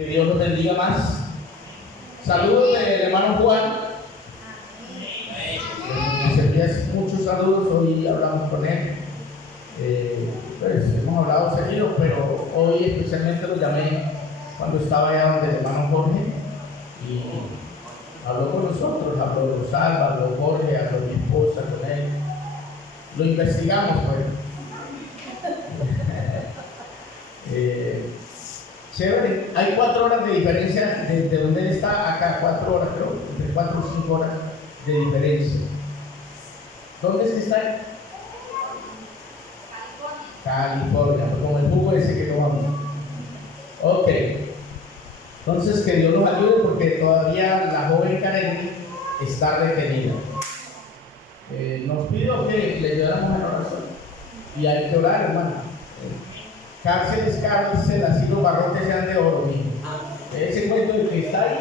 Que Dios los bendiga más. Saludos del hermano Juan. Nos envía muchos saludos. Hoy hablamos con él. Pues hemos hablado seguido, pero hoy especialmente lo llamé cuando estaba allá donde el hermano Jorge y habló con nosotros, habló Rosalba, habló Jorge, habló mi esposa con él. Lo investigamos, pues. Chévere, hay 4 horas de diferencia de donde él está acá, 4 horas, creo, entre 4 o 5 horas de diferencia. ¿Dónde es que está él? California, con el jugo ese que tomamos. Ok, entonces que Dios nos ayude porque todavía la joven Karen está retenida. Nos pidió que le ayudáramos en oración y hay que orar, hermano. Cárceles, así los barrotes sean de oro, mijo. Ese cuento de que está ahí,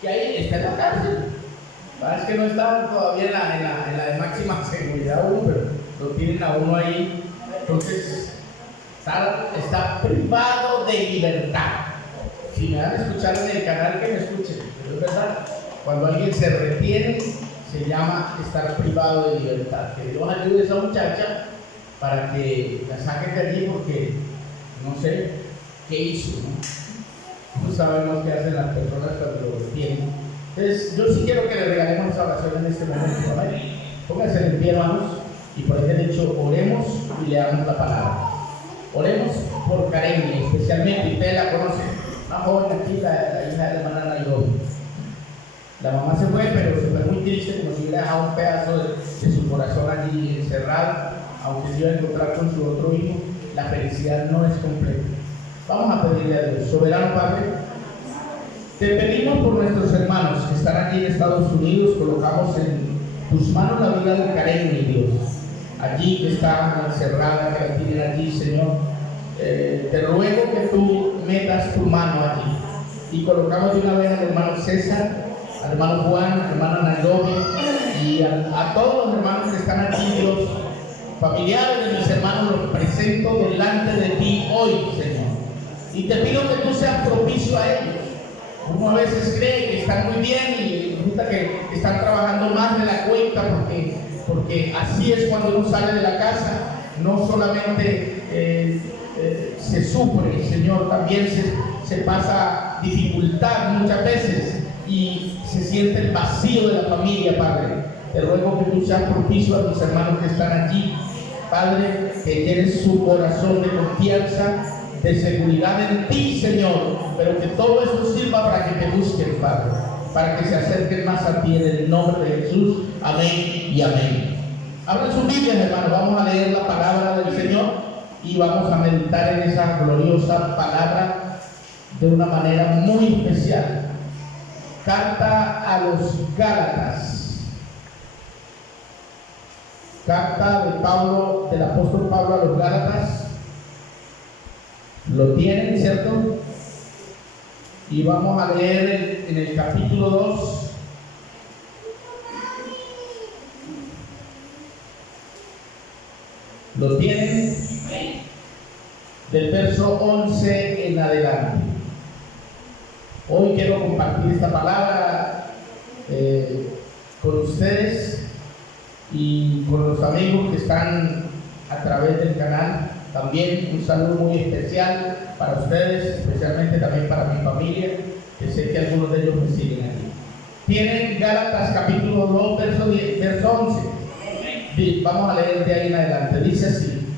que ahí está en la cárcel. Es que no está todavía en la de máxima seguridad uno, pero lo tienen a uno ahí. Entonces, está privado de libertad. Si me van a escuchar en el canal, que me escuchen. Pero es verdad, cuando alguien se retiene, se llama estar privado de libertad. Que Dios ayude a esa muchacha para que la saquen de allí porque no sé qué hizo, ¿no? No sabemos qué hacen las personas cuando lo retienen. Entonces, yo sí quiero que le regalemos esa oración en este momento. ¿Vale? Pónganse en pie, hermanos, y por este hecho oremos y leamos la palabra. Oremos por Karen, especialmente, ustedes la conocen, una joven aquí, la hija de la hermana Nairobi. La mamá se fue, pero se fue muy triste, como si hubiera dejado un pedazo de su corazón allí encerrado, aunque se iba a encontrar con su otro hijo. La felicidad no es completa. Vamos a pedirle a Dios. Soberano Padre, te pedimos por nuestros hermanos que están aquí en Estados Unidos. Colocamos en tus manos la vida de Karen, mi Dios. Allí que está encerrada, que la tienen allí, Señor. Te ruego que tú metas tu mano allí. Y colocamos de una vez al hermano César, al hermano Juan, a la hermana Nairobi y a todos los hermanos que están aquí, Dios. Familiares de mis hermanos, los presento delante de ti hoy, Señor. Y te pido que tú seas propicio a ellos. Uno a veces cree que están muy bien y resulta que están trabajando más de la cuenta porque así es cuando uno sale de la casa. No solamente se sufre, Señor, también se pasa dificultad muchas veces y se siente el vacío de la familia, Padre. Te ruego que tú seas propicio a mis hermanos que están allí, Padre, que llenes su corazón de confianza, de seguridad en ti, Señor, pero que todo esto sirva para que te busquen, Padre, para que se acerquen más a ti en el nombre de Jesús. Amén y amén. Abran sus Biblias, hermanos, vamos a leer la palabra del Señor y vamos a meditar en esa gloriosa palabra de una manera muy especial. Carta a los Gálatas. Carta de Pablo, del apóstol Pablo a los Gálatas. Lo tienen, ¿cierto? Y vamos a leer en el capítulo 2. Lo tienen del verso 11 en adelante. Hoy quiero compartir esta palabra con ustedes y con los amigos que están a través del canal. También un saludo muy especial para ustedes, especialmente también para mi familia, que sé que algunos de ellos me siguen aquí. Tienen Gálatas capítulo 2, verso 11. Vamos a leer de ahí en adelante. Dice así: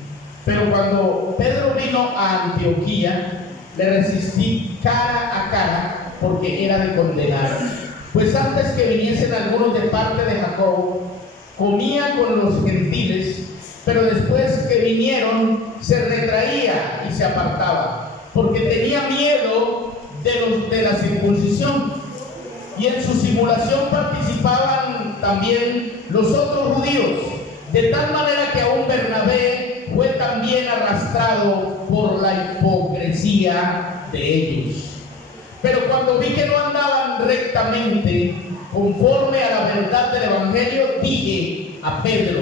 pero cuando Pedro vino a Antioquía, le resistí cara a cara porque era de condenar. Pues antes que viniesen algunos de parte de Jacob, comía con los gentiles, pero después que vinieron se retraía y se apartaba, porque tenía miedo de la circuncisión, y en su simulación participaban también los otros judíos, de tal manera que aún Bernabé fue también arrastrado por la hipocresía de ellos. Pero cuando vi que no andaban rectamente conforme a la verdad del Evangelio, dije a Pedro,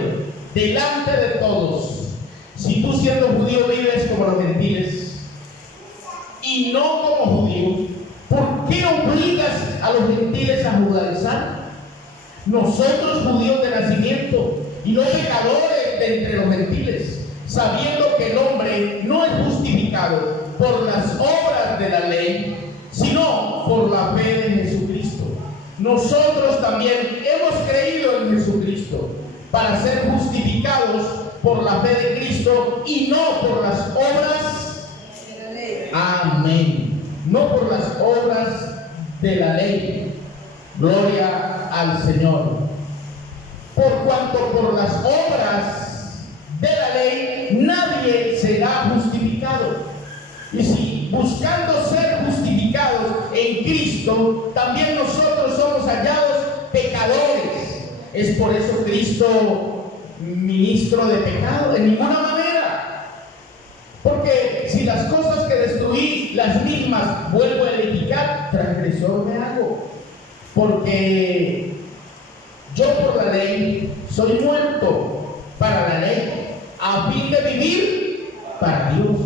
delante de todos: si tú siendo judío vives como los gentiles y no como judío, qué obligas a los gentiles a judaizar? Nosotros, judíos de nacimiento, y no pecadores de entre los gentiles, sabiendo que el hombre no es justificado por las obras de la ley, sino por la fe de Jesucristo. Nosotros también hemos creído en Jesucristo para ser justificados por la fe de Cristo y no por las obras de la ley. Amén. No por las obras de la ley. Gloria al Señor. Por cuanto por las obras de la ley nadie será justificado. Y si buscando ser justificados en Cristo, también nosotros somos hallados pecadores, ¿es por eso Cristo ministro de pecado? De ninguna manera. Porque si las cosas que destruí, las mismas vuelvo a edificar, transgresor me hago. Porque yo por la ley soy muerto para la ley, a fin de vivir para Dios.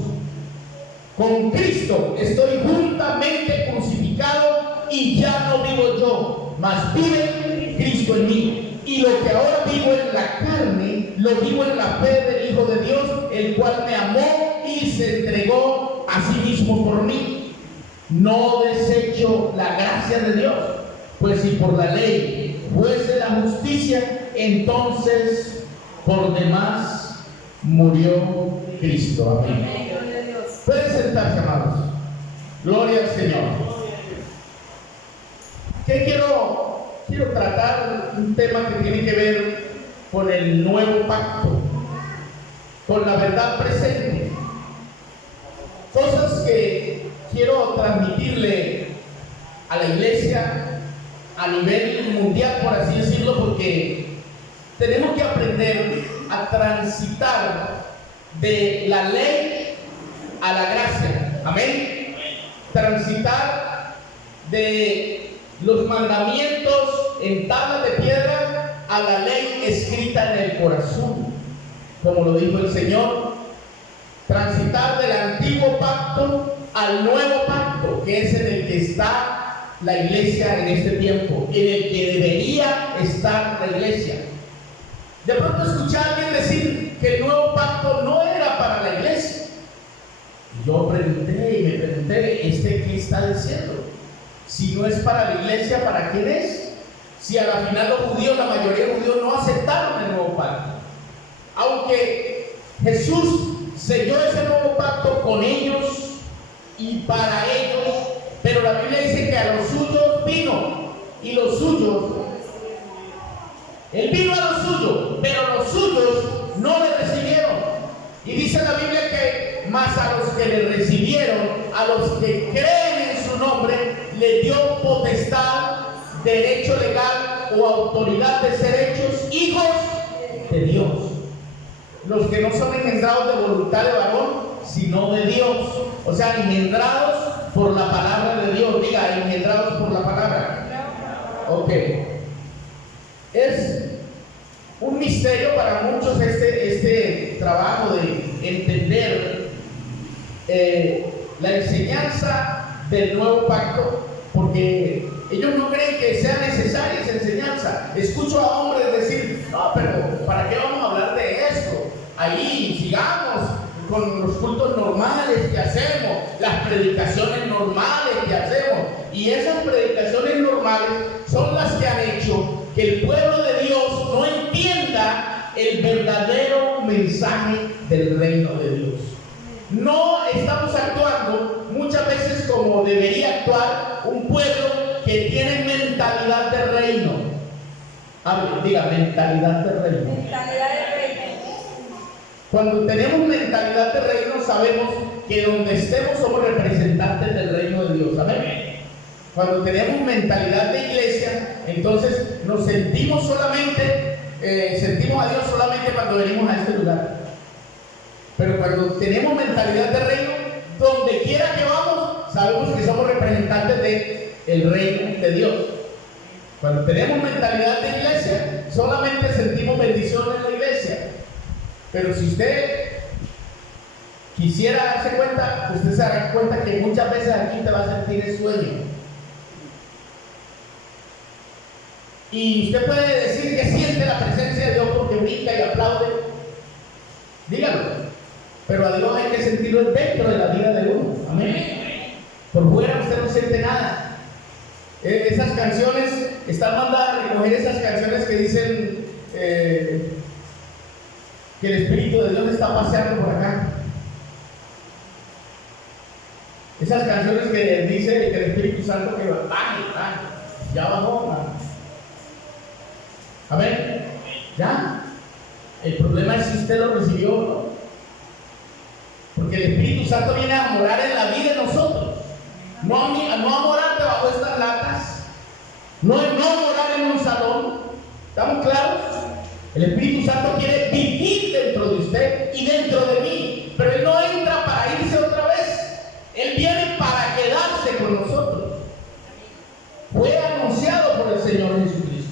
Con Cristo estoy juntamente crucificado y ya no vivo yo, mas vive Cristo en mí. Y lo que ahora vivo en la carne, lo vivo en la fe del Hijo de Dios, el cual me amó y se entregó a sí mismo por mí. No desecho la gracia de Dios, pues si por la ley fuese la justicia, entonces por demás murió Cristo. Amén. Pueden sentarse, amados. Gloria al Señor. ¿Qué quiero tratar? Un tema que tiene que ver con el nuevo pacto, con la verdad presente. Cosas que quiero transmitirle a la iglesia a nivel mundial, por así decirlo, porque tenemos que aprender a transitar de la ley a la gracia. Amén. Transitar de los mandamientos en tablas de piedra a la ley escrita en el corazón, como lo dijo el Señor. Transitar del antiguo pacto al nuevo pacto, que es en el que está la iglesia en este tiempo, en el que debería estar la iglesia. De pronto escuché a alguien decir que el nuevo pacto no era para la iglesia. Yo pregunté y me pregunté, ¿qué está diciendo? Si no es para la iglesia, ¿para quién es? Si a la final los judíos, la mayoría de judíos no aceptaron el nuevo pacto. Aunque Jesús selló ese nuevo pacto con ellos y para ellos, pero la Biblia dice que a los suyos vino y los suyos, Él vino a los suyos, pero los suyos no le recibieron. Y dice la Biblia que más a los que le recibieron, a los que creen en su nombre, le dio potestad, derecho legal o autoridad de ser hechos hijos de Dios. Los que no son engendrados de voluntad de varón, sino de Dios. O sea, engendrados por la palabra de Dios. Diga, engendrados por la palabra. Ok. Es un misterio para muchos este trabajo de entender la enseñanza del nuevo pacto, porque ellos no creen que sea necesaria esa enseñanza. Escucho a hombres decir, no, pero ¿para qué vamos a hablar de esto? Ahí sigamos con los cultos normales que hacemos, las predicaciones normales que hacemos. Y esas predicaciones normales son las que han hecho que el pueblo de Dios no entienda el verdadero mensaje del reino de Dios. No estamos actuando muchas veces como debería actuar un pueblo que tiene mentalidad de reino. Diga, mentalidad de reino. Mentalidad de reino. Cuando tenemos mentalidad de reino, sabemos que donde estemos somos representantes del reino de Dios. Amén. Cuando tenemos mentalidad de iglesia, entonces nos sentimos solamente, sentimos a Dios solamente cuando venimos a este lugar. Pero cuando tenemos mentalidad de reino, donde quiera que vamos, sabemos que somos representantes del reino de Dios. Cuando tenemos mentalidad de iglesia, solamente sentimos bendiciones en la iglesia. Pero si usted quisiera darse cuenta, usted se dará cuenta que muchas veces aquí te va a sentir el sueño. Y usted puede decir que siente la presencia de Dios porque brinca y aplaude. Dígalo. Pero a Dios hay que sentirlo dentro de la vida de uno. Amén. Por fuera usted no siente nada. Esas canciones están mandadas a recoger esas canciones que dicen que el Espíritu de Dios está paseando por acá. Esas canciones que dice que el Espíritu Santo que baje, ya bajó, man. Amén. Ya. El problema es si usted lo recibió o no. Porque el Espíritu Santo viene a morar en la vida de nosotros. No a morar debajo de estas latas. No a morar en un salón. ¿Estamos claros? El Espíritu Santo quiere vivir dentro de usted y dentro de mí. Pero Él no entra para irse otra vez. Él viene para quedarse con nosotros. Fue anunciado por el Señor Jesucristo.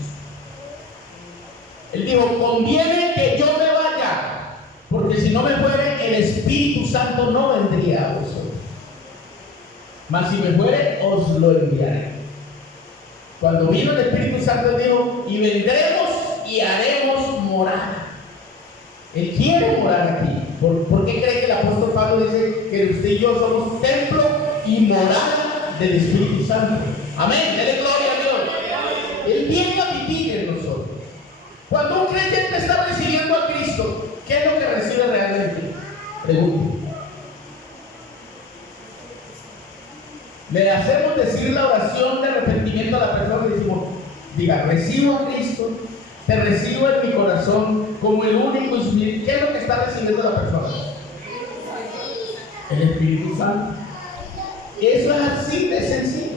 Él dijo, conviene que yo me vaya, porque si no me fuere, el Espíritu Santo no vendría a vosotros. Mas si me fuere, os lo enviaré. Cuando vino el Espíritu Santo dijo, y vendremos y haremos morada. Él quiere morar aquí. ¿Por qué cree que el apóstol Pablo dice que usted y yo somos templo y morada del Espíritu Santo? Amén, dele gloria a Dios. Él viene a vivir en nosotros. Cuando un creyente está recibiendo a Cristo, ¿qué es lo que recibe realmente? Pregunto. Le hacemos decir la oración de arrepentimiento a la persona y decimos, diga, recibo a Cristo, te recibo en mi corazón como el único Espíritu. ¿Qué es lo que está recibiendo la persona? El Espíritu Santo. Eso es así de sencillo.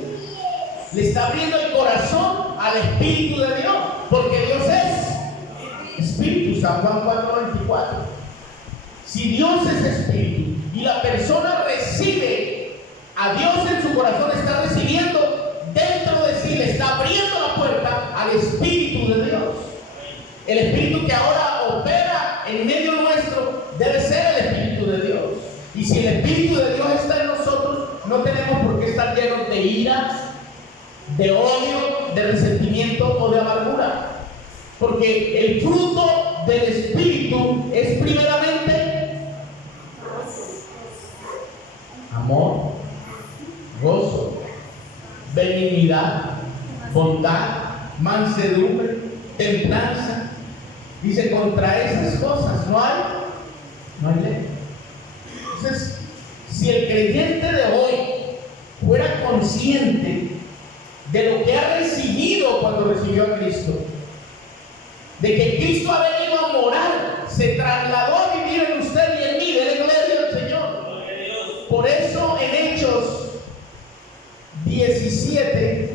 Le está abriendo el corazón al Espíritu de Dios, porque Dios es Espíritu. San Juan 4:24. Si Dios es Espíritu y la persona recibe a Dios en su corazón, está recibiendo dentro de sí, le está abriendo la puerta al Espíritu de Dios. El Espíritu que ahora opera en medio nuestro debe ser el Espíritu de Dios. Y si el Espíritu de Dios está en nosotros, no tenemos por qué estar llenos de ira, de odio, de resentimiento o de amargura. Porque el fruto del Espíritu es primeramente amor, gozo, benignidad, bondad, mansedumbre, templanza. Dice, contra esas cosas no hay ley. Entonces, si el creyente de hoy fuera consciente de lo que ha recibido cuando recibió a Cristo, de que Cristo ha venido a morar, se trasladó a vivir en usted y en mí, dele gloria al Señor. Por eso en Hechos 17,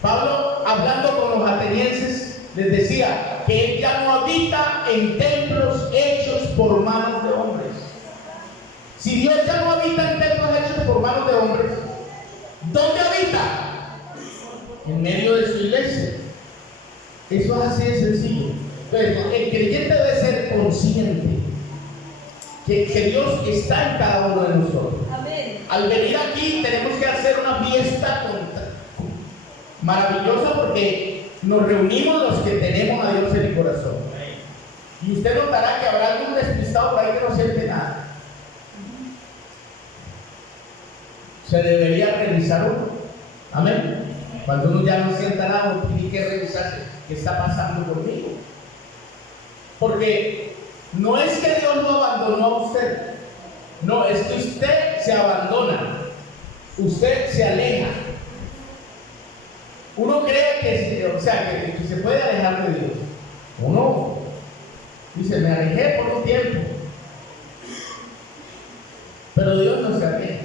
Pablo, hablando con los atenienses, les decía que él ya no habita en templos hechos por manos de hombres. Si Dios ya no habita en templos hechos por manos de hombres, ¿dónde habita? En medio de su iglesia. Eso es así de sencillo. Entonces, el creyente debe ser consciente que Dios está en cada uno de nosotros. Amén. Al venir aquí tenemos que hacer una fiesta maravillosa porque nos reunimos los que tenemos a Dios en el corazón. Y usted notará que habrá algún despistado por ahí que no siente nada. Se debería revisar uno. Amén. Cuando uno ya no sienta nada, uno tiene que revisar qué está pasando conmigo. Porque no es que Dios lo abandonó a usted. No, es que usted se abandona. Usted se aleja. Uno cree que se puede alejar de Dios. Uno dice, me alejé por un tiempo. Pero Dios no se aleja.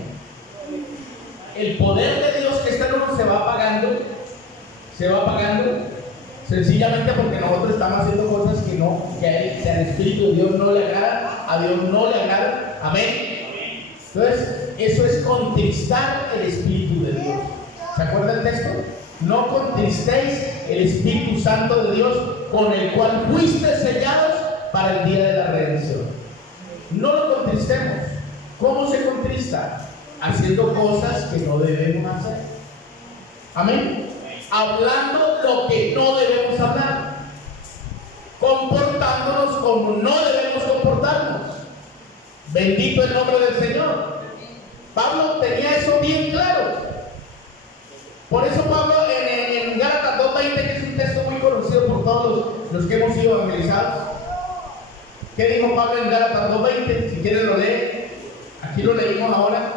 El poder de Dios que está en uno se va apagando sencillamente porque nosotros estamos haciendo cosas que al Espíritu de Dios no le agradan, a Dios no le agradan. Amén. Entonces, eso es contristar el Espíritu de Dios. ¿Se acuerda el texto? No contristéis el Espíritu Santo de Dios, con el cual fuiste sellados para el día de la redención. No lo contristemos. ¿Cómo se contrista? Haciendo cosas que no debemos hacer. Amén. hablando lo que no debemos hablar, comportándonos como no debemos comportarnos. Bendito el nombre del Señor. Pablo tenía eso bien claro. Por eso Pablo en Gálatas 2:20, que es un texto muy conocido por todos los que hemos sido evangelizados. ¿Qué dijo Pablo en Gálatas 2:20? Si quieren lo leen. Aquí lo leímos ahora.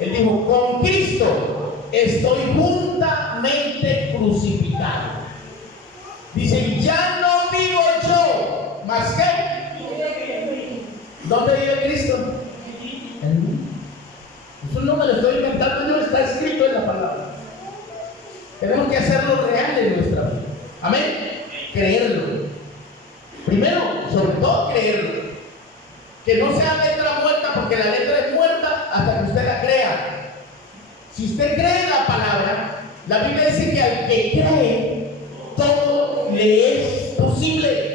Él dijo: con Cristo estoy juntamente crucificado. Dice: ya no vivo yo, más que. ¿Dónde vive Cristo? En mí. Eso no me lo estoy inventando, no está escrito en la palabra. Tenemos que hacerlo real en nuestra vida. Amén. Creerlo. Primero, sobre todo creerlo. Que no sea letra muerta, porque la letra es muerta hasta que usted la crea. Si usted cree en la palabra, la Biblia dice que al que cree, todo le es posible.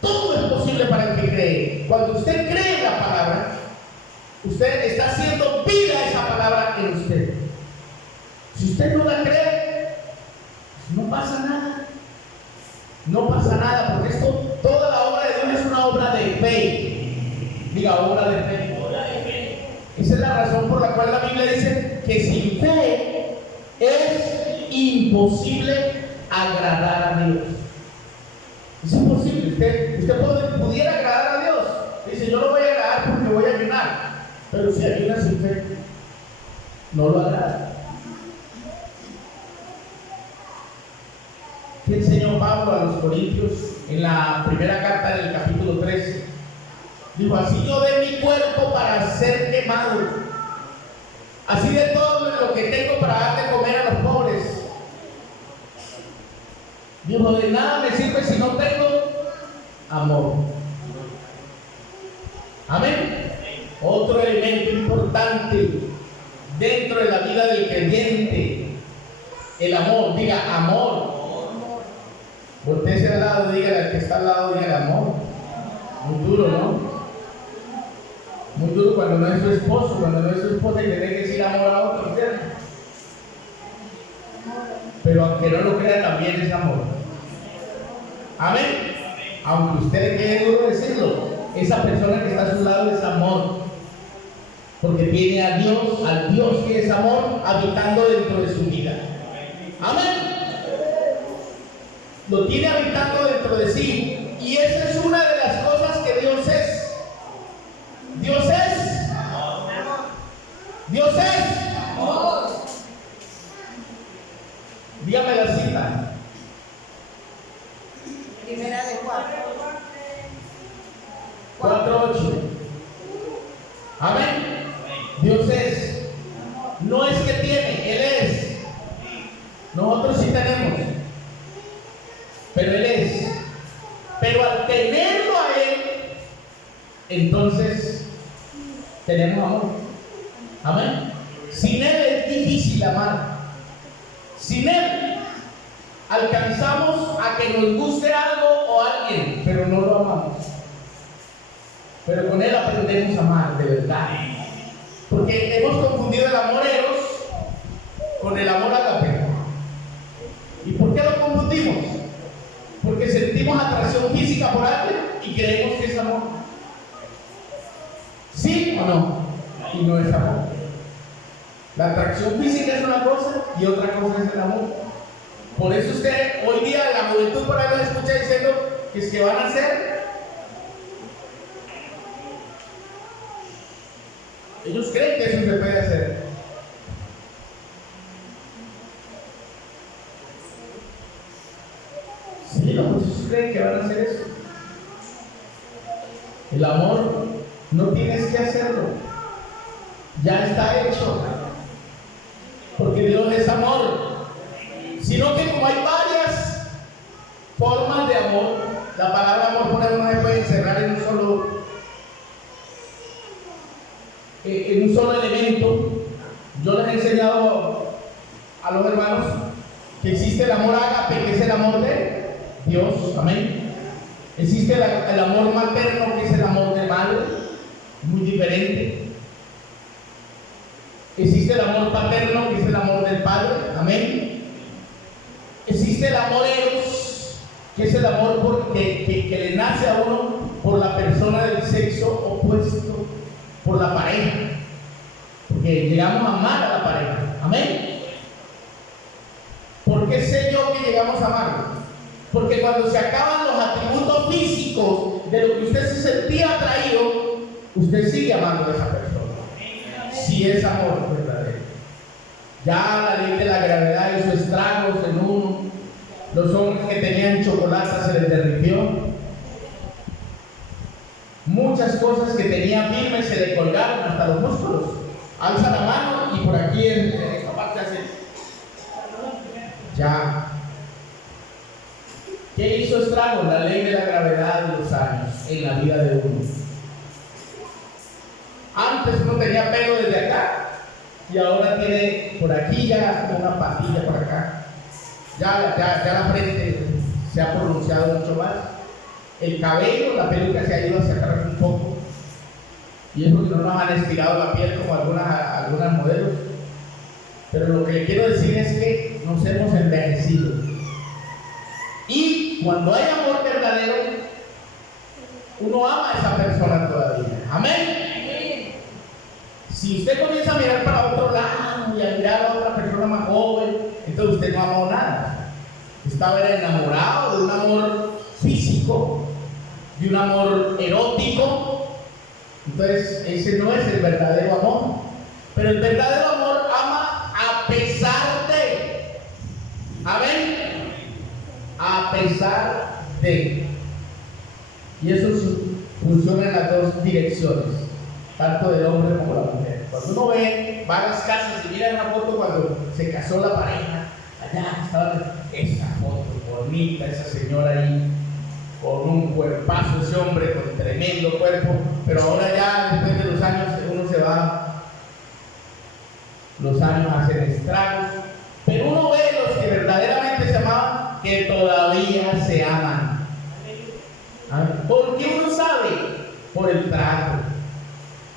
Todo es posible para el que cree. Cuando usted cree en la palabra, usted está haciendo vida esa palabra en usted. Si usted no la cree, no pasa nada. No pasa nada, porque toda la obra de Dios es una obra de fe. Diga, obra de fe. Esa es la razón por la cual la Biblia dice que sin fe es imposible agradar a Dios. Es imposible. Usted pudiera agradar a Dios. Dice: yo lo voy a agradar porque voy a ayunar. Pero si ayuna sin fe, no lo agrada. ¿Qué enseñó Pablo a los Corintios en la primera carta del capítulo 13? Dijo: así yo de mi cuerpo para ser quemado, así de todo lo que tengo para dar de comer a los pobres. Dijo: de nada me sirve si no tengo amor. Amén. Otro elemento importante dentro de la vida del creyente, el amor. Diga, amor. Voltéese al lado, dígale al que está al lado, dígale amor. Muy duro, ¿no? Muy duro cuando no es su esposo, cuando no es su esposa y le tiene que decir amor a otro, ¿cierto? Pero aunque no lo crea, también es amor. Amén. Aunque usted le quede duro decirlo, esa persona que está a su lado es amor. Porque tiene a Dios, al Dios que es amor, habitando dentro de su vida. Amén. Lo tiene habitando dentro de sí. Y esa es una de las cosas que Dios es. Dios es. Dios es. Amor. Dígame la cita. Primera de 4:8. Amén. Dios es. No es que tiene, Él es. Nosotros sí tenemos, pero Él es. Pero al tenerlo a Él, entonces tenemos amor. Amén. Sin Él es difícil amar. Sin Él alcanzamos a que nos guste algo o alguien, pero no lo amamos. Pero con Él aprendemos a amar de verdad. Porque hemos confundido el amor eros con el amor agape. ¿Y por qué lo confundimos? Porque sentimos atracción física por alguien y creemos que es amor. ¿Sí o no? Y no es amor. La atracción física es una cosa y otra cosa es el amor. Por eso usted hoy día la juventud por ahí lo escucha diciendo que es que van a hacer. Ellos creen que eso se puede hacer. Sí, los muchachos creen que van a hacer eso. El amor no tienes que hacerlo. Ya está hecho. Porque Dios es amor. Sino que como hay varias formas de amor, la palabra amor por ejemplo no se puede encerrar en un solo elemento. Yo les he enseñado a los hermanos que existe el amor ágape, que es el amor de Dios, amén. Existe el amor materno, que es el amor de madre, muy diferente. Existe el amor paterno, que es el amor del padre, amén. existe el amor eros, que es el amor que le nace a uno por la persona del sexo opuesto, por la pareja, porque llegamos a amar a la pareja. Amén. ¿Por qué sé yo que llegamos a amarlo? Porque cuando se acaban los atributos físicos de lo que usted se sentía atraído, usted sigue amando a esa persona, si es amor verdadero. Ya la ley de la gravedad hizo estragos en uno. Los hombres que tenían chocolate se les derritió. Muchas cosas que tenían firmes se le colgaron hasta los músculos. Alza la mano y por aquí en esta parte hace. Ya. ¿Qué hizo estrago? La ley de la gravedad de los años en la vida de uno. Antes uno tenía pelo desde acá y ahora tiene por aquí ya una patilla por acá. Ya la frente se ha pronunciado mucho más. El cabello, la peluca se ha ido a sacar un poco. Y es porque no nos han estirado la piel como algunas modelos. Pero lo que le quiero decir es que nos hemos envejecido. Y cuando hay amor verdadero, uno ama a esa persona todavía. Amén. Si usted comienza a mirar para otro lado y a mirar a otra persona más joven, entonces usted no amó nada. Estaba enamorado de un amor físico, de un amor erótico. Entonces ese no es el verdadero amor. Pero el verdadero amor ama a pesar de. Amén. A pesar de. Y eso funciona en las dos direcciones, tanto del hombre como de la mujer. Cuando uno va a las casas y mira una foto cuando se casó la pareja, allá estaba esa foto bonita, esa señora ahí con un cuerpazo, ese hombre con tremendo cuerpo. Pero ahora ya después de los años uno se va, los años hacen estragos, pero uno ve los que verdaderamente se amaban que todavía se aman. ¿Por qué uno sabe? Por el trato.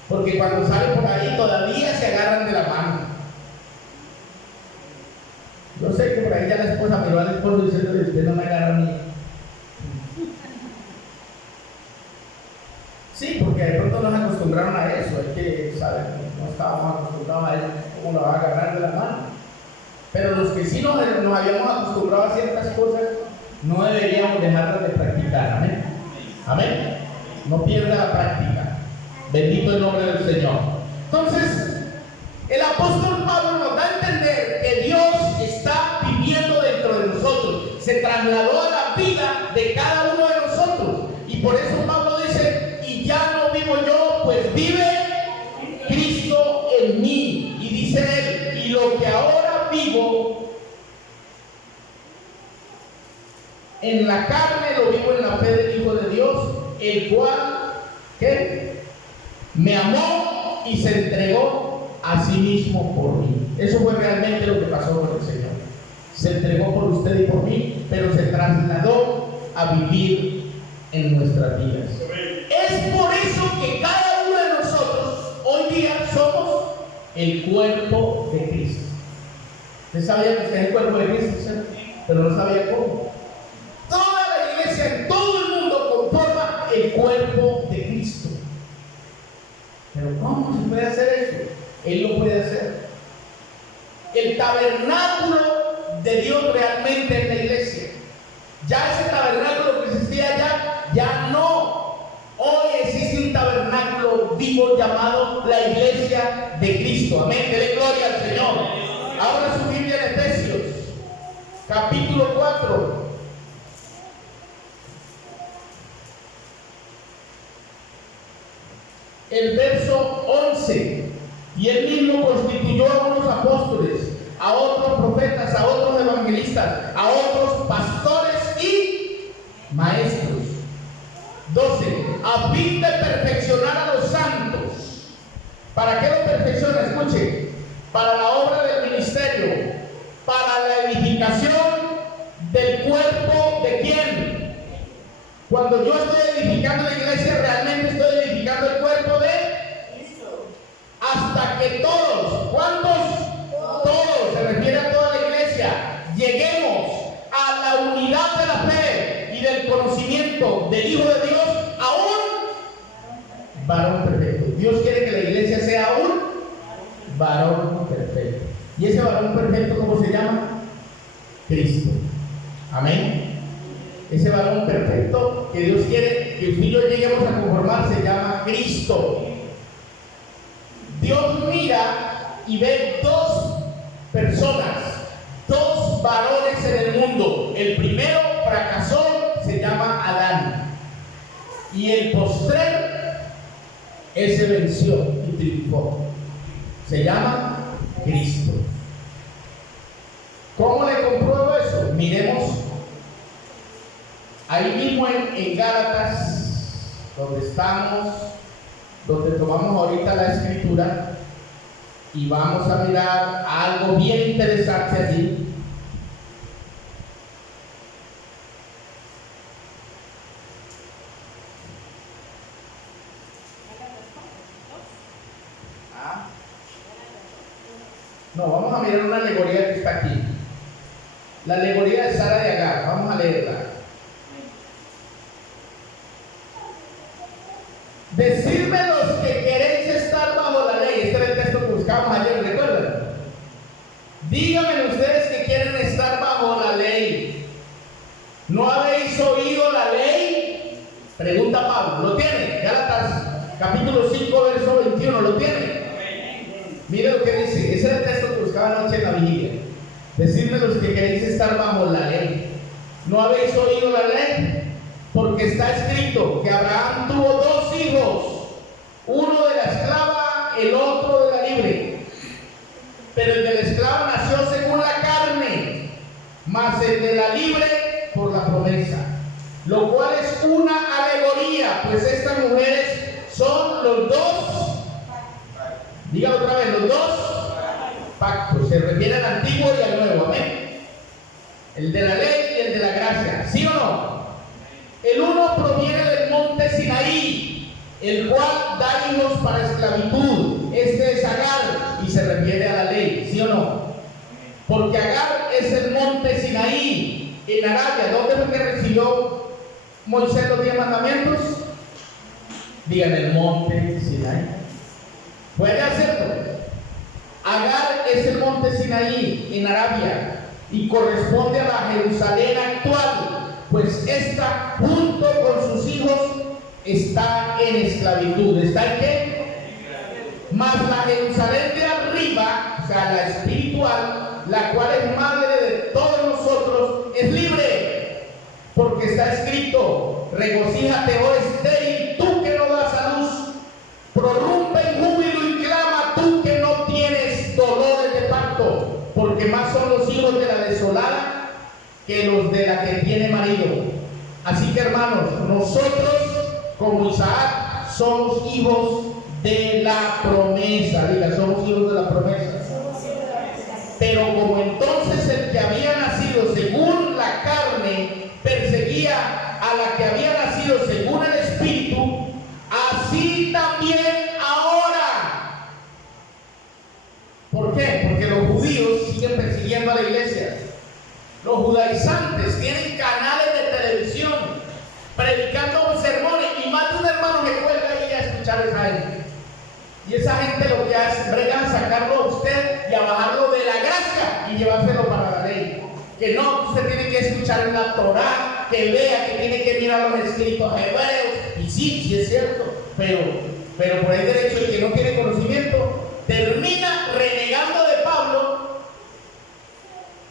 Porque cuando sale por ahí todavía se agarran de la mano. Yo sé que por ahí ya la esposa miró al esposo diciéndole: usted no me agarra a mí. Sí, porque de pronto nos acostumbraron a eso. Es que, ¿saben? No estábamos acostumbrados a eso. ¿Cómo la va a agarrar de la mano? Pero los que sí nos habíamos acostumbrado a ciertas cosas, no deberíamos dejarlas de practicar. Amén. Amén. No pierda la práctica. Bendito el nombre del Señor. Entonces, el apóstol Pablo nos da a entender que Dios está viviendo dentro de nosotros. Se trasladó a la vida de cada uno de nosotros. Y por eso Pablo dice: y ya no vivo yo, pues vive Cristo en mí. Y dice él: y lo que ahora vivo en la carne, lo vivo en la fe del Hijo de Dios, el cual, ¿qué? Me amó y se entregó a sí mismo por mí. Eso fue realmente lo que pasó con el Señor. Se entregó por usted y por mí, pero se trasladó a vivir en nuestras vidas. Es por eso que cada uno de nosotros hoy día somos el cuerpo de Cristo. Usted sabía que usted es el cuerpo de Cristo, ¿sí? Pero no sabía cómo. Toda la iglesia en todo el mundo conforma el cuerpo de Cristo. Pero ¿cómo se puede hacer eso? Él lo puede hacer. El tabernáculo de Dios realmente en la iglesia. Ya ese tabernáculo que existía allá, ya no. Hoy existe un tabernáculo vivo llamado la iglesia de Cristo. Amén. Dele gloria al Señor. Ahora su Biblia en Efesios, capítulo 4. El verso 11. Y él mismo constituyó a unos apóstoles, a otros profetas, a otros evangelistas, a otros pastores y maestros. 12. A fin de perfeccionar a los santos. ¿Para qué lo perfecciona? Escuche. Para la obra del ministerio, para la edificación del cuerpo de ¿quién? Cuando yo estoy edificando la iglesia, realmente estoy edificando el cuerpo de Cristo. Hasta que todos, ¿cuántos? Todos, se refiere a toda la iglesia, lleguemos a del Hijo de Dios a un varón perfecto. Dios quiere que la iglesia sea un varón perfecto. ¿Y ese varón perfecto cómo se llama? Cristo. Amén. Ese varón perfecto que Dios quiere que usted y yo lleguemos a conformar se llama Cristo. Dios mira y ve dos personas, dos varones en el mundo. El primero fracasó, se llama Adán. Y el postrer, ese venció y triunfó. Se llama Cristo. ¿Cómo le compruebo eso? Miremos ahí mismo en Gálatas, donde estamos, donde tomamos ahorita la escritura, y vamos a mirar algo bien interesante allí. No, vamos a mirar una alegoría que está aquí. La alegoría de Sara de Agar. Vamos a leerla. Decidme los que queréis estar bajo la ley. Este era el texto que buscábamos ayer, ¿recuerdan? Díganme ustedes que quieren estar bajo la ley. ¿No habéis oído la ley? Pregunta Pablo. ¿Lo tiene? Gálatas capítulo 5, verso 21. ¿Lo tiene? Mire lo que dice. Ese era el texto que buscaba anoche en la vigilia. Decidme los que queréis estar bajo la ley. ¿No habéis oído la ley? Porque está escrito que Abraham tuvo dos hijos, uno de la esclava, el otro de la libre. Pero el de la esclava nació según la carne, mas el de la libre por la promesa. Lo cual es una alegoría, pues estas mujeres son los dos, dígalo otra vez, los dos pactos. Se refiere al antiguo y al nuevo, amén. El de la ley y el de la gracia, ¿sí o no? El uno proviene del monte Sinaí, el cual da hijos para esclavitud. Este es Agar y se refiere a la ley, ¿sí o no? Porque Agar es el monte Sinaí en Arabia. ¿Dónde fue que recibió Moisés los 10 mandamientos? Digan, el monte Sinaí. ¿Puede hacerlo? Agar es el monte Sinaí en Arabia y corresponde a la Jerusalén actual, pues esta, junto con sus hijos, está en esclavitud. ¿Está en qué? Mas la Jerusalén de arriba, o sea, la espiritual, la cual es madre de todos nosotros, es libre. Porque está escrito: regocíjate, oh estéril, tú que no das a luz, prorrumpe en júbilo y clama, tú que no tienes dolores de parto, porque más son los hijos de la desolada que los de la que tiene marido. Así que, hermanos, nosotros como Isaac somos hijos de la promesa. Diga, somos hijos de la promesa. Pero como entonces el que había nacido según la carne perseguía a la que había nacido según el espíritu, así también ahora. ¿Por qué? Porque los judíos siguen persiguiendo a la iglesia. Los judaizantes tienen canales de televisión predicando sermones, y más de un hermano que cuelga ahí a escuchar a esa gente. Y esa gente lo que hace, brega a sacarlo a usted y a bajarlo de la gracia y llevárselo para la ley. Que no, usted tiene que escuchar en la Torá, que vea, que tiene que mirar los escritos hebreos. Y sí es cierto, pero por el derecho, el que no tiene conocimiento termina renegando de Pablo.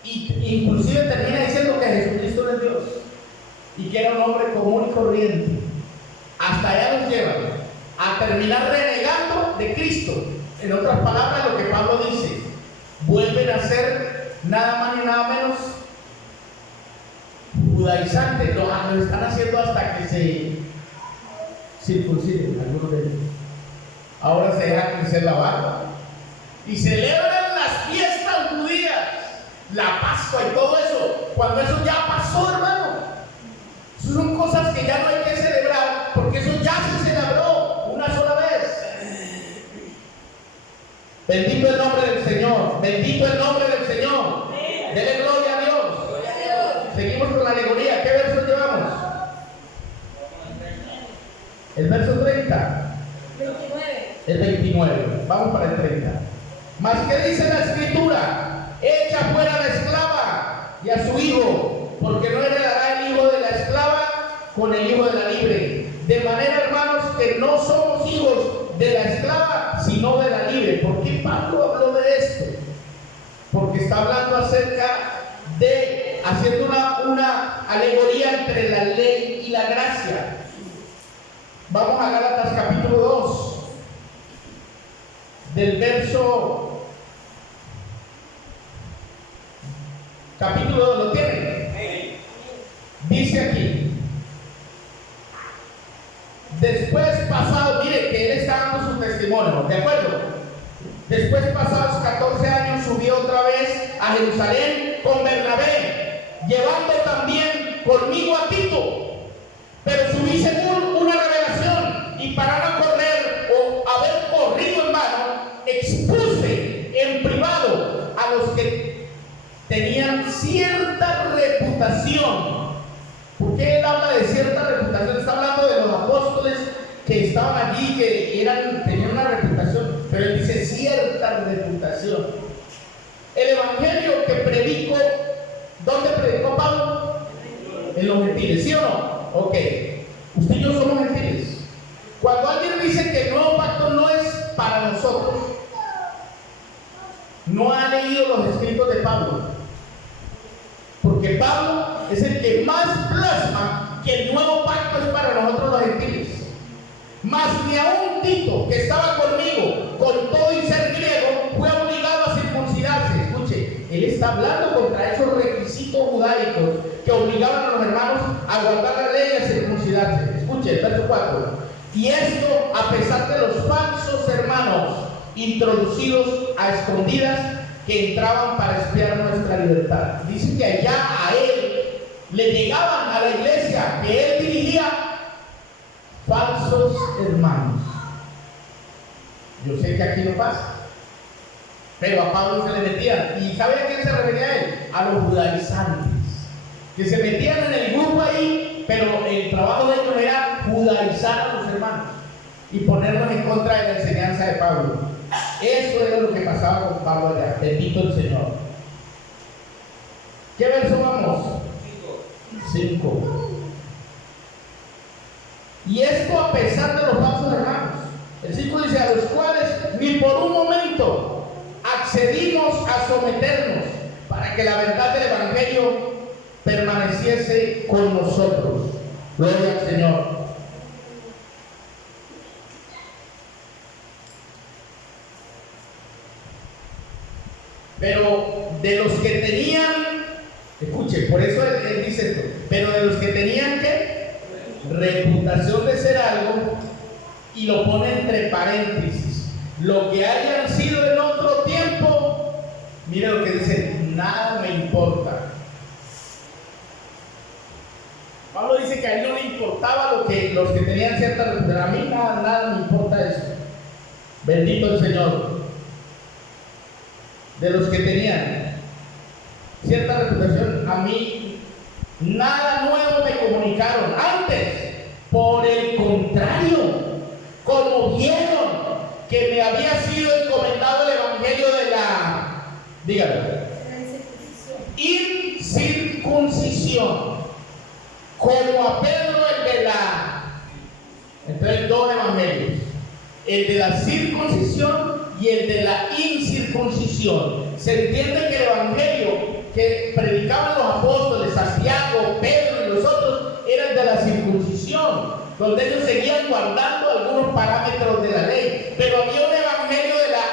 Y inclusive termina diciendo que Jesucristo no es Dios y que era un hombre común y corriente. Hasta allá nos lleva a terminar renegando de Cristo. En otras palabras, lo que Pablo dice: vuelven a ser nada más ni nada menos judaizantes. Lo están haciendo hasta que se circunciden algunos de ellos. Ahora se deja crecer la barba y celebran las fiestas judías, la Pascua y todo eso, cuando eso ya pasó, hermano. Eso son cosas que ya no hay que celebrar, porque eso ya se celebró una sola vez. Bendito el nombre del Señor, bendito el nombre del Señor. Dele gloria a Dios. Seguimos con la alegoría. ¿Qué verso llevamos? El verso 30. 29. El 29. Vamos para el 30. Mas ¿qué dice la escritura? Echa fuera a la esclava y a su hijo, porque no heredará el hijo de la esclava con el hijo de la libre. De manera, hermanos, que no somos hijos de la esclava, sino de la libre. ¿Por qué Pablo habló de esto? Porque está hablando acerca de, haciendo una alegoría entre la ley y la gracia. Vamos a Gálatas capítulo 2, del verso, capítulo 2, ¿lo tienen? Dice aquí: después pasado, mire que él está dando su testimonio, ¿de acuerdo? Después pasados 14 años subió otra vez a Jerusalén con Bernabé, llevando también conmigo a Tito. Pero subí según una revelación, y para no correr o haber corrido en vano, expuse en privado a los que tenían cierta reputación. ¿Por qué él habla de cierta reputación? Está hablando de los apóstoles que estaban allí, que tenían una reputación, pero él dice cierta reputación. El evangelio que predico, ¿dónde predicó Pablo? En los gentiles, ¿sí o no? Ok, usted y yo somos gentiles. Cuando alguien dice que el nuevo pacto no es para nosotros, no ha leído los escritos de Pablo, porque Pablo es el que más plasma que el nuevo pacto es para nosotros los gentiles. Mas ni aun Tito, que estaba conmigo, con todo y ser griego, fue obligado a circuncidarse. Escuche, él está hablando contra esos requisitos judaicos que obligaban a los hermanos a guardar la ley y a circuncidarse. Escuche el verso 4. Y esto a pesar de los falsos hermanos introducidos a escondidas que entraban para espiar nuestra libertad. Dice que allá a él le llegaban a la iglesia que él dirigía falsos hermanos. Yo sé que aquí no pasa, pero a Pablo se le metían. ¿Y sabe a quién se refería a él? A los judaizantes, que se metían en el grupo ahí, pero el trabajo de ellos era judaizar a los hermanos y ponerlos en contra de la enseñanza de Pablo. Eso era lo que pasaba con Pablo allá. Bendito el Señor. ¿Qué verso vamos? 5. Y esto a pesar de los falsos hermanos. El 5 dice: a los cuales ni por un momento accedimos a someternos, para que la verdad del evangelio permaneciese con nosotros. Gloria al Señor. Pero de los que tenían, escuche, por eso él dice esto, pero de los que tenían ¿qué? Reputación de ser algo, y lo pone entre paréntesis, lo que hayan sido en otro tiempo, mire lo que dice: nada me importa. Pablo dice que a él no le importaba los que tenían cierta reputación. A mí nada me importa eso. Bendito el Señor. De los que tenían cierta reputación, a mí nada nuevo me comunicaron. Antes, por el contrario, como vieron que me había sido encomendado el evangelio de la, dígame, incircuncisión, como a Pedro el de la, entonces 2 evangelios, el de la circuncisión y el de la incircuncisión. Se entiende que el evangelio que predicaban los apóstoles, Santiago, Pedro y los otros, era el de la circuncisión, donde ellos seguían guardando algunos parámetros de la ley, pero había un evangelio de la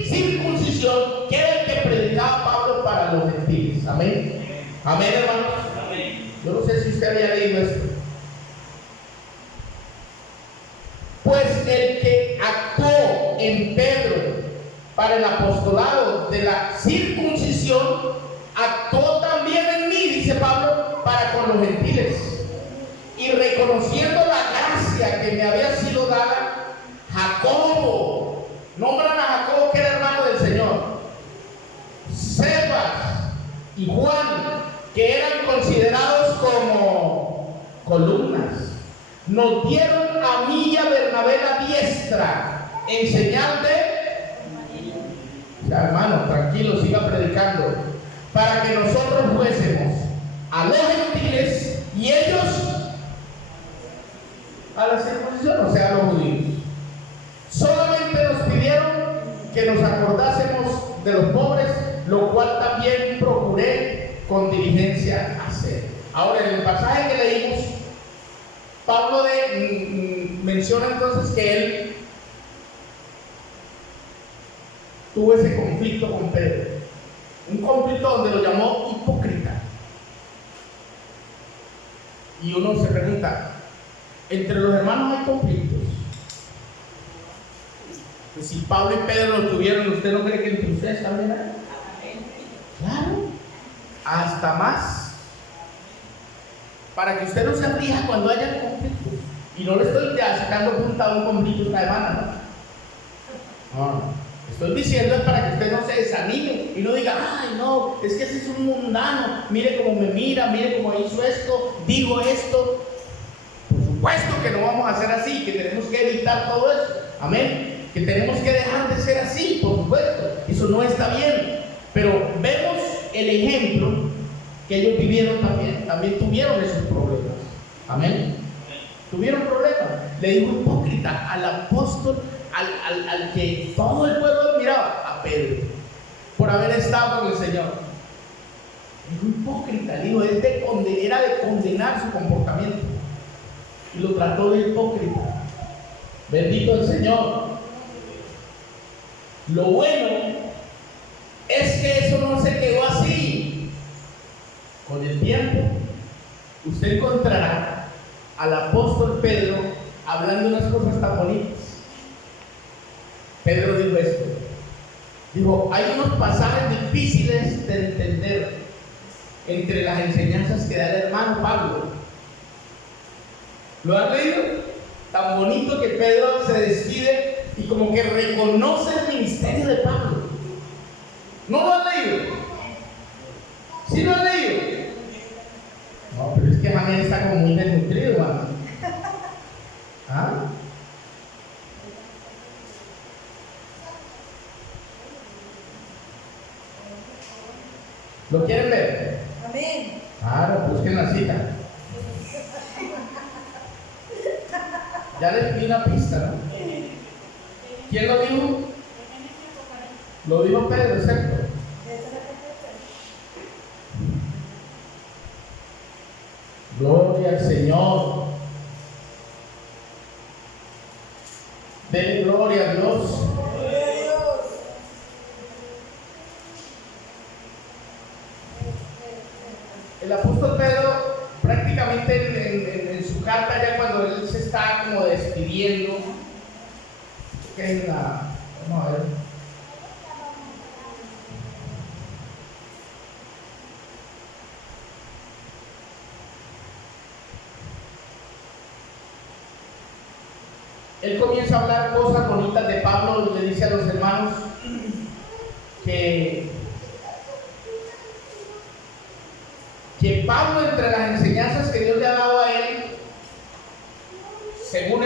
incircuncisión que era el que predicaba Pablo para los gentiles. Amén. Amén, hermanos. Amén. Yo no sé si usted había leído esto. Pues el que actuó en Pedro para el apostolado de la circuncisión, actuó también en mí, dice Pablo, para con los gentiles. Y reconociendo la gracia que me había sido dada, Jacobo, nombran a Jacobo que era hermano del Señor, Cefas y Juan, que eran considerados como columnas, nos dieron a mí y a Bernabé la diestra en señal de... O sea, hermano, tranquilo, siga predicando. Para que nosotros fuésemos a los gentiles y ellos a la circuncisión, o sea, a los judíos. Solamente nos pidieron que nos acordásemos de los pobres, lo cual también procuré con diligencia hacer. Ahora, en el pasaje que leímos, Pablo menciona entonces que él tuvo ese conflicto con Pedro, un conflicto donde lo llamó hipócrita. Y uno se pregunta, ¿entre los hermanos hay conflictos? Pues si Pablo y Pedro lo tuvieron, ¿usted no cree que entre ustedes también hay? Claro, hasta más. Para que usted no se aflija cuando haya conflictos. Y no le estoy ya sacando punta a un conflicto esta semana, ¿no? No, estoy diciendo es para que usted no se desanime y no diga, ay no, es que ese es un mundano, mire cómo me mira, mire cómo hizo esto, dijo esto. Por supuesto que no vamos a hacer así, que tenemos que evitar todo eso, amén, que tenemos que dejar de ser así, por supuesto, eso no está bien, pero vemos el ejemplo que ellos vivieron también tuvieron esos problemas, amén, tuvieron problemas. Le dijo hipócrita al apóstol, al que todo el pueblo admiraba, a Pedro, por haber estado con el Señor. Dijo hipócrita, dijo, era de condenar su comportamiento y lo trató de hipócrita. Bendito el Señor. Lo bueno es que eso no se quedó así. Con el tiempo usted encontrará al apóstol Pedro hablando unas cosas tan bonitas. Pedro dijo esto, dijo, hay unos pasajes difíciles de entender entre las enseñanzas que da el hermano Pablo. ¿Lo han leído? Tan bonito que Pedro se despide y como que reconoce el ministerio de Pablo. ¿No lo han leído? ¿Sí lo han leído? No, pero es que Javier está como muy desnutrido, hermano. ¿Ah? ¿Lo quieren ver? Amén. Claro, busquen la cita. Ya les di una pista, ¿no? ¿Quién lo dijo? Lo dijo Pedro, ¿cierto? Gloria al Señor. Denle gloria a Dios. El apóstol Pedro prácticamente en su carta, ya cuando él se está como despidiendo, que vamos a ver. Él comienza a hablar cosas bonitas de Pablo, le dice a los hermanos que Pablo, entre las enseñanzas que Dios le ha dado a él, según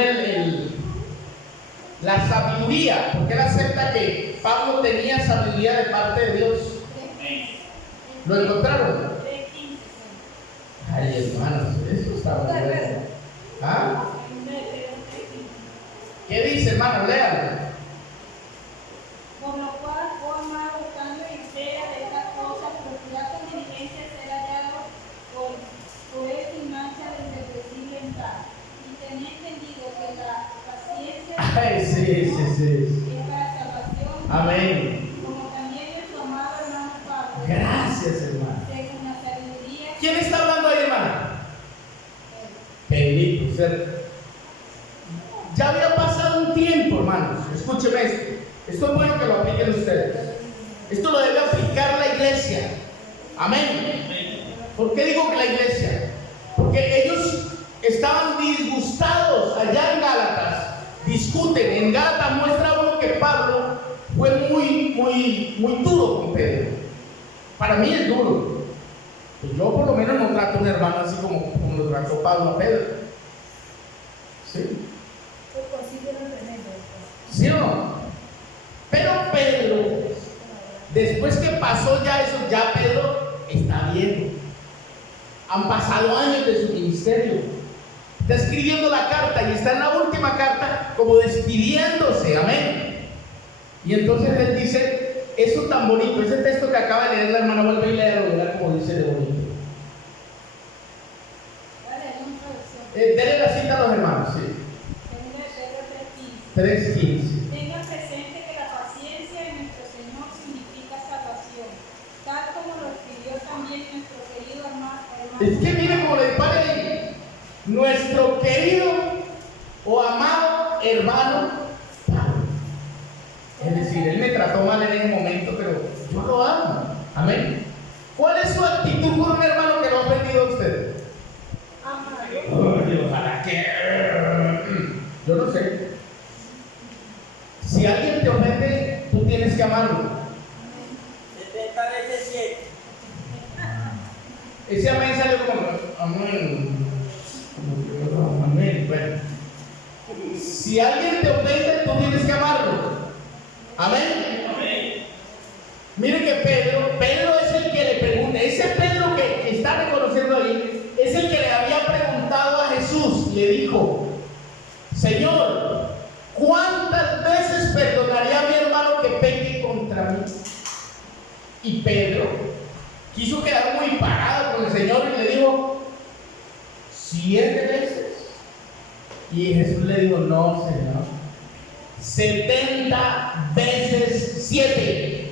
la sabiduría, porque él acepta que Pablo tenía sabiduría de parte de Dios. ¿Lo encontraron? Ay, hermanos, eso está muy bueno. ¿Ah? ¿Qué dice, hermano? Léalo. Por lo cual, oh amado, buscando y entrega de estas cosas, procura con diligencia ser hallado por él sin mancha de irrepresible en paz. Y tener entendido que la paciencia Sí. es para salvación. Amén. Como también de su amado hermano Pablo. Gracias, hermano. Según la sabiduría. ¿Quién está hablando ahí, hermano? Bendito ser. Ya había pasado un tiempo, hermanos. Escúcheme esto. Esto es bueno que lo apliquen ustedes. Esto lo debe aplicar la iglesia. Amén. ¿Por qué digo que la iglesia? Porque ellos estaban disgustados allá en Gálatas. Discuten. En Gálatas muestra uno que Pablo fue muy duro con Pedro. Para mí es duro. Pues yo por lo menos no trato a un hermano así como lo trató Pablo a Pedro. ¿Sí? ¿Sí o no? Pero Pedro, después que pasó ya eso, ya Pedro está viejo. Han pasado años de su ministerio. Está escribiendo la carta y está en la última carta como despidiéndose, amén. Y entonces él dice, eso tan bonito, ese texto que acaba de leer la hermana, vuelve y léalo, verá como dice de bonito. Denle la cita a los hermanos, sí. 3:15. Tenga presente que la paciencia de nuestro Señor significa salvación, tal como lo escribió también nuestro querido hermano. Es que mire como le dispara ahí, nuestro querido o amado hermano Pablo. Es decir, él me trató mal en ese momento, pero yo lo amo. Amén. ¿Cuál es su actitud con un hermano que lo ha ofendido a usted? Ojalá que... Yo no sé. Si alguien te ofende, tú tienes que amarlo. 70 veces 7. Ese amén salió como amén. Amén. Bueno. Si alguien te ofende, tú tienes que amarlo. Amén. Amén. Mire que Pedro es el que le pregunta, ese Pedro que está reconociendo ahí, es el que le había preguntado a Jesús, le dijo, Señor, ¿cuántas veces perdonaría a mi hermano que peque contra mí? Y Pedro quiso quedar muy parado con el Señor y le dijo, 7 veces. Y Jesús le dijo, no, Señor, 70 veces 7.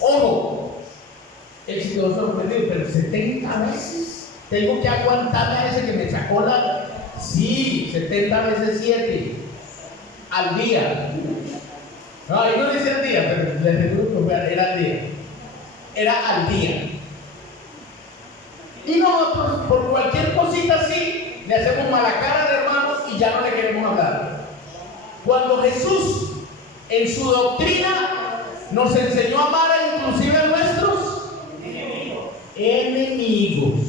Ojo, él se quedó sorprendido, pero 70 veces. Tengo que aguantarme a ese que me sacó la... Sí, 70 veces 7 al día. No, ahí no dice al día, pero les recuerdo que era al día. Era al día. Y nosotros, por cualquier cosita así, le hacemos mala cara de hermanos y ya no le queremos hablar. Cuando Jesús, en su doctrina, nos enseñó a amar inclusive a nuestros enemigos.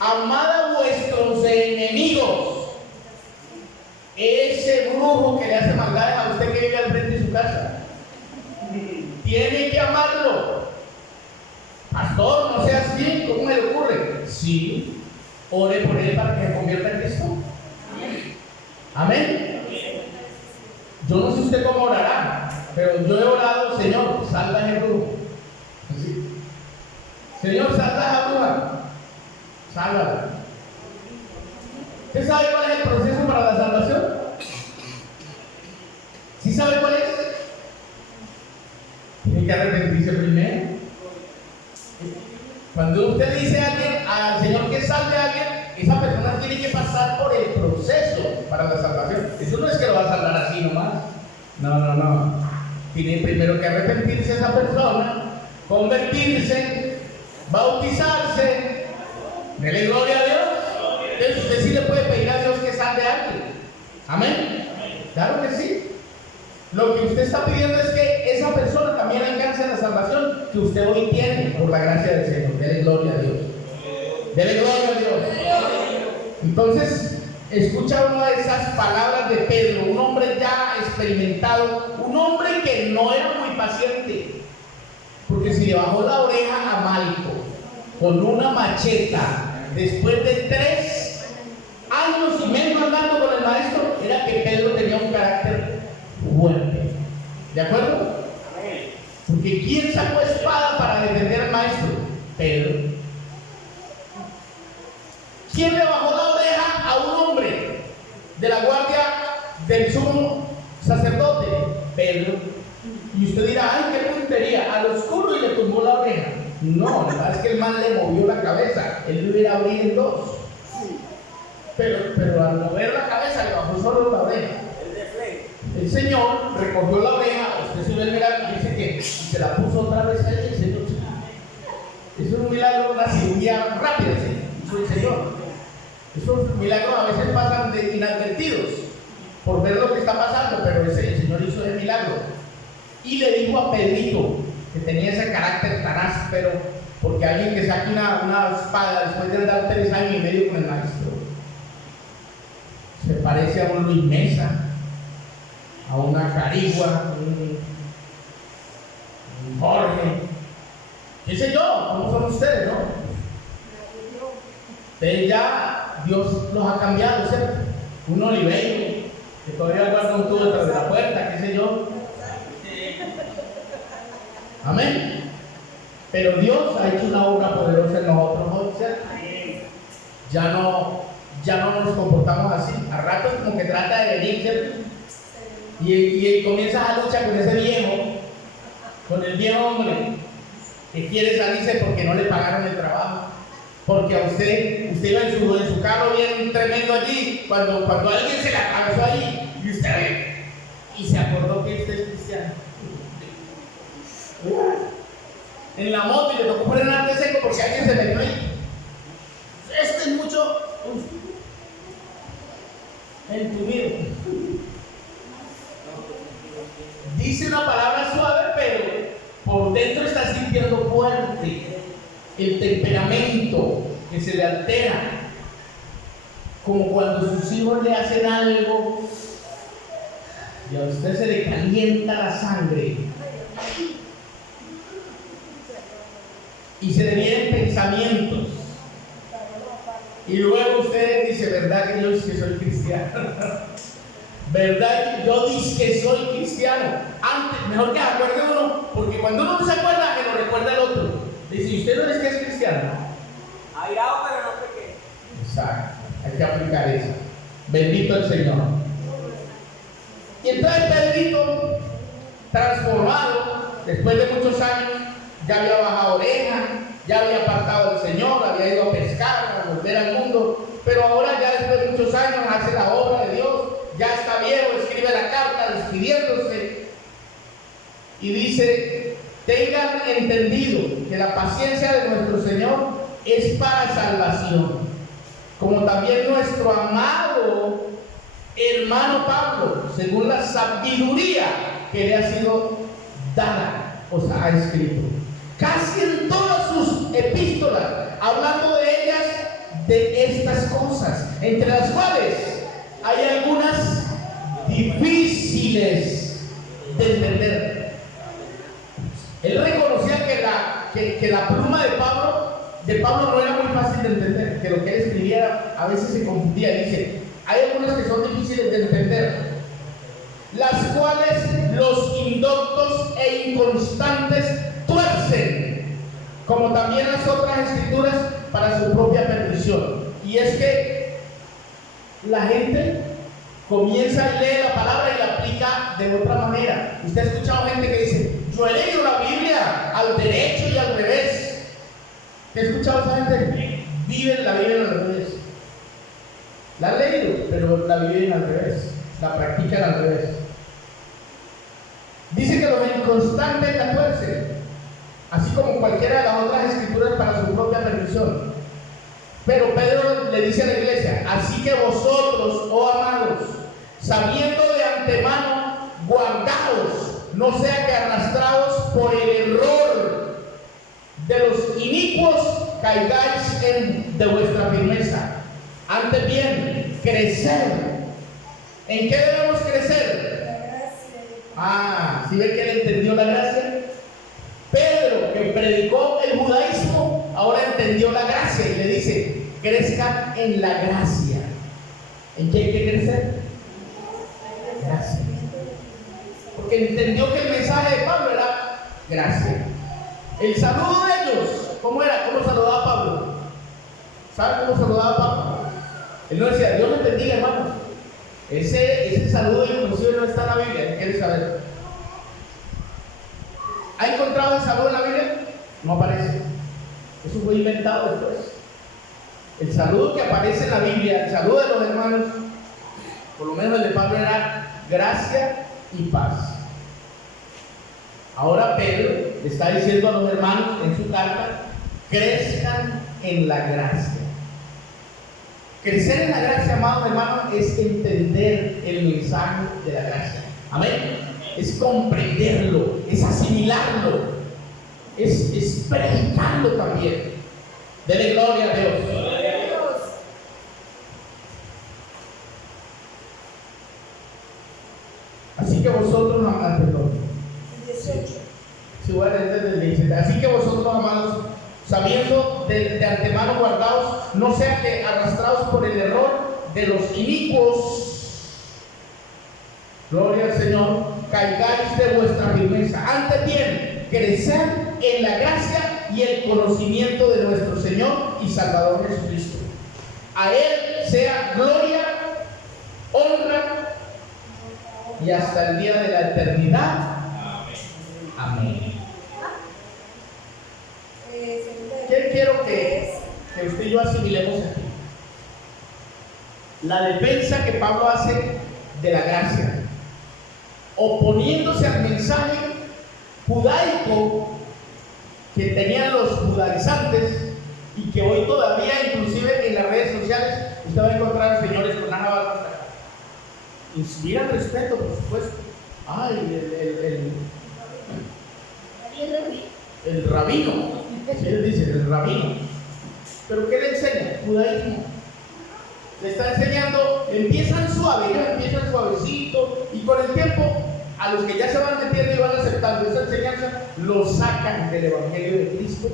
Amad a vuestros enemigos. Ese brujo que le hace maldades a usted que vive al frente de su casa, tiene que amarlo. Pastor, no sea así, ¿cómo me le ocurre? Sí, ore por él para que se convierta en Cristo. Amén. Yo no sé usted cómo orará, pero yo he orado, Señor, salva a ese brujo. ¿Sí? Señor, salva a esa bruja. Sálvala. ¿Usted sabe cuál es el proceso para la salvación? ¿Sí sabe cuál es? Tiene que arrepentirse primero. Cuando usted dice a alguien, al Señor que salve a alguien, esa persona tiene que pasar por el proceso para la salvación. Eso no es que lo va a salvar así nomás. No. Tiene primero que arrepentirse esa persona, convertirse, bautizarse. Dele gloria a Dios. Entonces usted sí le puede pedir a Dios que salve a alguien. Amén. Claro que sí. Lo que usted está pidiendo es que esa persona también alcance la salvación que usted hoy tiene por la gracia del Señor. Dele gloria a Dios. Dele gloria a Dios. Entonces, escucha una de esas palabras de Pedro, un hombre ya experimentado, un hombre que no era muy paciente, porque si le bajó la oreja a Malco con una macheta después de 3 años y medio andando con el maestro, era que Pedro tenía un carácter fuerte. ¿De acuerdo? Porque ¿quién sacó espada para defender al maestro? Pedro. ¿Quién le bajó la oreja a un hombre de la guardia del sumo sacerdote? Pedro. Y usted dirá, ay, qué puntería, al oscuro y le tumbó la oreja. No, la verdad es que el man le movió la cabeza, él le hubiera abierto en 2. Pero al mover la cabeza le bajó solo la oreja. El Señor recogió la oreja, usted se ve el milagro y dice que se la puso otra vez a él, el Señor. Eso es un milagro, una cirugía rápida, ¿sí? Hizo el Señor. Esos milagros a veces pasan de inadvertidos por ver lo que está pasando, pero el Señor hizo ese milagro. Y le dijo a Pedrito, que tenía ese carácter tan áspero, porque alguien que saque una espada después de andar 3 años y medio con el maestro, se parece a un Luis Mesa. a una Carigua, un Jorge, qué sé yo, ¿cómo son ustedes, no? Ustedes ya, Dios los ha cambiado, ¿cierto? Un Oliveira, que todavía guarda un tubo detrás de la puerta, qué sé yo. Amén. Pero Dios ha hecho una obra poderosa en nosotros hoy, ¿cierto? Ya no nos comportamos así. A ratos como que trata de venir, ¿cierto? Y comienzas a luchar con ese viejo, con el viejo hombre que quiere salirse porque no le pagaron el trabajo. Porque a usted iba en su carro bien tremendo allí, cuando alguien se le atravesó allí, y usted ve, y se acordó que usted es cristiano. En la moto y le tocó frenarte seco porque alguien se metió ahí. Esto es mucho en tu vida. Dice una palabra suave, pero por dentro está sintiendo fuerte. El temperamento que se le altera, como cuando sus hijos le hacen algo y a usted se le calienta la sangre y se le vienen pensamientos y luego usted dice, ¿verdad que yo dice que soy cristiano? ¿Verdad que yo dice que soy cristiano? Antes, mejor que se acuerde uno, porque cuando uno no se acuerda, que lo recuerda el otro. Dice, ¿usted no es que es cristiano? Airado, pero no pequé. Exacto, hay que aplicar eso. Bendito el Señor. Y entonces Pedrito, transformado, después de muchos años, ya había bajado oreja, ya había apartado al Señor, había ido a pescar, a volver al mundo, pero ahora ya después de muchos años hace la obra de Dios, ya está viejo, escribe la carta despidiéndose y dice: tengan entendido que la paciencia de nuestro Señor es para salvación, como también nuestro amado hermano Pablo, según la sabiduría que le ha sido dada, os ha escrito. Casi en todas sus epístolas, hablando de ellas, de estas cosas, entre las cuales hay algunas difíciles de entender. Él reconocía que la pluma de Pablo no era muy fácil de entender, que lo que él escribía a veces se confundía. Dice, hay algunas que son difíciles de entender, las cuales los indoctos e inconstantes tuercen, como también las otras escrituras, para su propia perdición. Y es que la gente comienza a leer la palabra y la aplica de otra manera. Usted ha escuchado gente que dice, yo he leído la Biblia al derecho y al revés. ¿Te ha escuchado esa gente? La viven al revés. La han leído, pero la viven al revés, la practican al revés. Dice que los inconstantes la tuercen, así como cualquiera de las otras escrituras, para su propia perdición. Pero Pedro le dice a la iglesia, así que vosotros, oh amados, sabiendo de antemano, guardaos, no sea que arrastrados por el error de los inicuos caigáis de vuestra firmeza. Antes bien, crecer. ¿En qué debemos crecer? ¿Sí ve que él entendió la gracia? Pedro, que predicó el judaísmo, ahora entendió la gracia y le dice, crezcan en la gracia. ¿En qué hay que crecer? Gracia. Porque entendió que el mensaje de Pablo era gracia. El saludo de ellos, ¿cómo era? ¿Cómo saludaba Pablo? ¿Saben cómo saludaba Pablo? Él no decía, Dios les bendiga, hermanos. Ese saludo inclusive no está en la Biblia, ¿qué quieres saber? ¿Ha encontrado el saludo en la Biblia? No aparece. Eso fue inventado después. El saludo que aparece en la Biblia, el saludo de los hermanos, por lo menos el de Pablo, era gracia y paz. Ahora Pedro le está diciendo a los hermanos en su carta, crezcan en la gracia. Crecer en la gracia, amados hermanos, es entender el mensaje de la gracia. Amén. Es comprenderlo, es asimilarlo, es predicarlo también. Dele gloria a Dios. Así Así que vosotros, perdón. 18. Sí, voy a leer desde el 17. Así que vosotros, amados, sabiendo de antemano guardaos, no sean que arrastrados por el error de los inicuos, gloria al Señor, caigáis de vuestra firmeza. Antes bien, crecer en la gracia y el conocimiento de nuestro Señor y Salvador Jesucristo. A Él sea gloria, honra y hasta el día de la eternidad. Amén. ¿Qué quiero que usted y yo asimilemos aquí? La defensa que Pablo hace de la gracia, oponiéndose al mensaje judaico que tenían los judaizantes y que hoy todavía, inclusive en las redes sociales, usted va a encontrar señores con una barba. Inspiran respeto, por supuesto. Ay, el rabino, así les dicen, el rabino. ¿Pero qué le enseña? Judaísmo. Le está enseñando, empiezan suave, ellos empiezan suavecito, y con el tiempo, a los que ya se van metiendo y van aceptando esa enseñanza, lo sacan del Evangelio de Cristo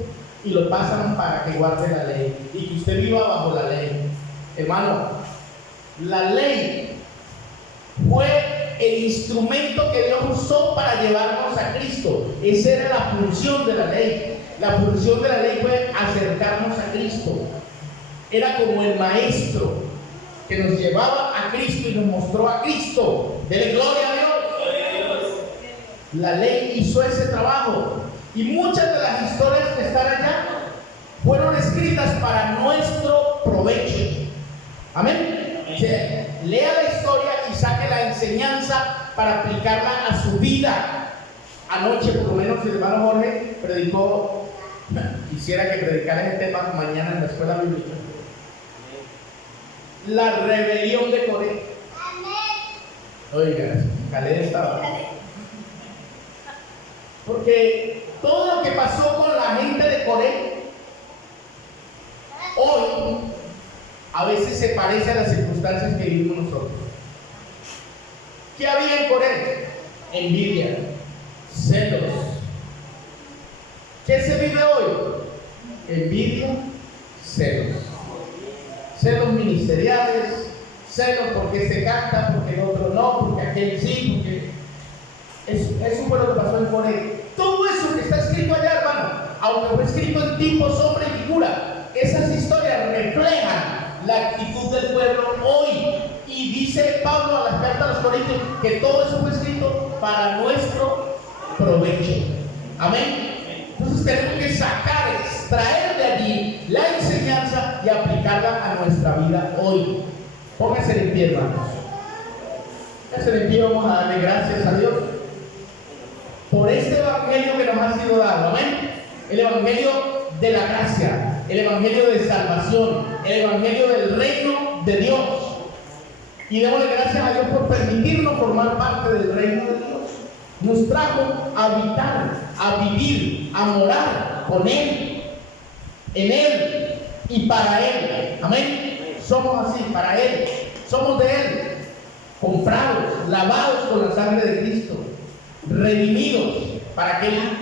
y lo pasan para que guarde la ley y que usted viva bajo la ley. Hermano, la ley fue el instrumento que Dios usó para llevarnos a Cristo. Esa era la función de la ley. La función de la ley fue acercarnos a Cristo. Era como el maestro que nos llevaba a Cristo y nos mostró a Cristo. Dele gloria a Dios. La ley hizo ese trabajo. Y muchas de las historias que están allá fueron escritas para nuestro provecho. Amén. Lea la historia y saque la enseñanza para aplicarla a su vida. Anoche, por lo menos, el hermano Jorge predicó. Quisiera que predicara ese tema mañana en la escuela bíblica. La rebelión de Coré. Oiga, Caleb estaba. Porque todo lo que pasó con la gente de Coré hoy a veces se parece a las circunstancias que vivimos nosotros. ¿Qué había en Coré? Envidia, celos. ¿Qué se vive hoy? Envidia, celos. Celos ministeriales, celos porque este canta, porque el otro no, porque aquel sí, porque... Eso fue lo que pasó en Coré. Todo eso que está escrito allá, hermano, aunque fue escrito en tipo, sombra y figura, esas historias reflejan la actitud del pueblo hoy. Y dice Pablo a las cartas a los Corintios que todo eso fue escrito para nuestro provecho. Amén. Entonces tenemos que sacar, extraer de allí la enseñanza y aplicarla a nuestra vida hoy. Pónganse en pie, hermanos. Pónganse en pie, vamos a darle gracias a Dios por este evangelio que nos ha sido dado. Amén. El evangelio de la gracia, el evangelio de salvación, el evangelio del reino de Dios. Y démosle gracias a Dios por permitirnos formar parte del reino de Dios. Nos trajo a habitar, a vivir, a morar con Él, en Él y para Él. Amén. Somos así, para Él. Somos de Él, comprados, lavados con la sangre de Cristo, redimidos para que Él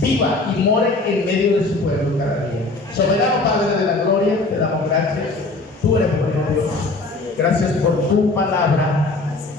viva y more en medio de su pueblo cada día. Soberano Padre de la gloria, te damos gracias. Tú eres bueno, Dios. Gracias por tu palabra.